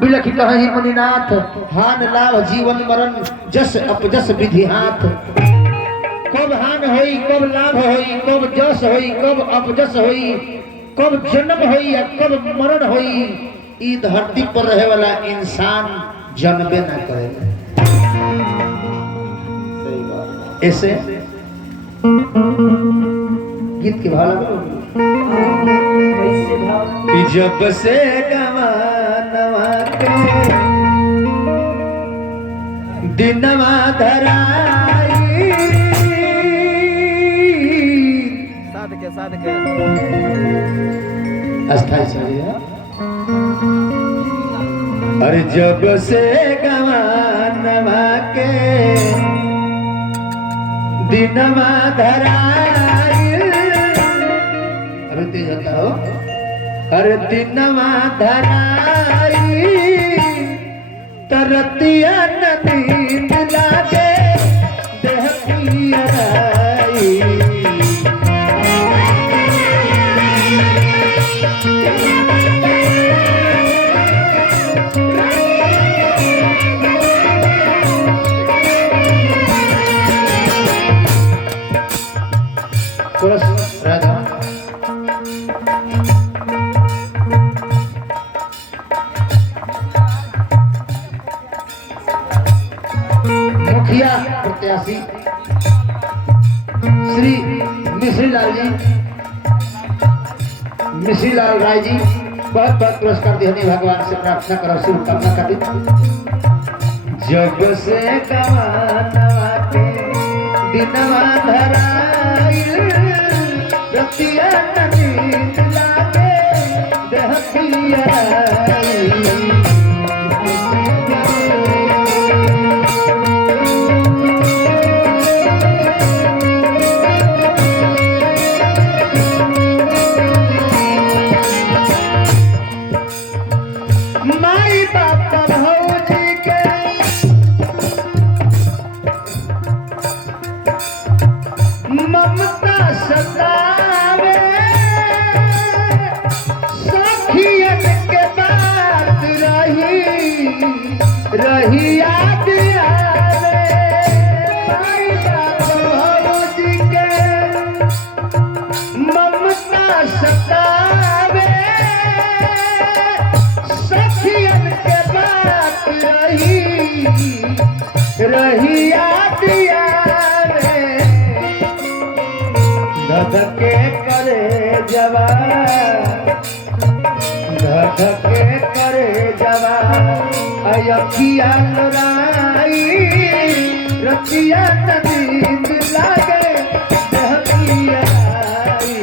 बिलख कहीं मुनिनाथ हान लाभ जीवन मरण जस अपजस विधि हाथ। कब हान होई कब लाभ होई कब जस होई कब अपजस होई कब जन्म होई या कब मरण होई ई धरती पर रहे वाला इंसान जन्मे ना करे। ऐसे गीत के भाव कि जब से गवानवा के दिनवा धराई साध के अस्थाई चलिए। अरे जब से गवानवा के दिनवा धराई अरे तेज होता हो। अरे दिनवा धराई तरतिया नींद लागे देह पियराई। राधा मुखिया प्रत्याशी श्री मिश्री लाल जी मिश्री लाल राय जी बहुत बहुत पुरस्कार दिहनी भगवान से प्रार्थना करो शुभकामना खातिर। जब से गवानवा के दिनवा धराइल रतिया नींद लागे देह पियराई। माई बाप भौजी के ममता सतावे सखियन के बात रही याद आवे। माई बाप भौजी के ममता सतावे सखियन के बात रही याद आवे। धधके करे जवा धधके करे जवा अयखिया लड़ाई रतिया नींद लागे देह पियराई।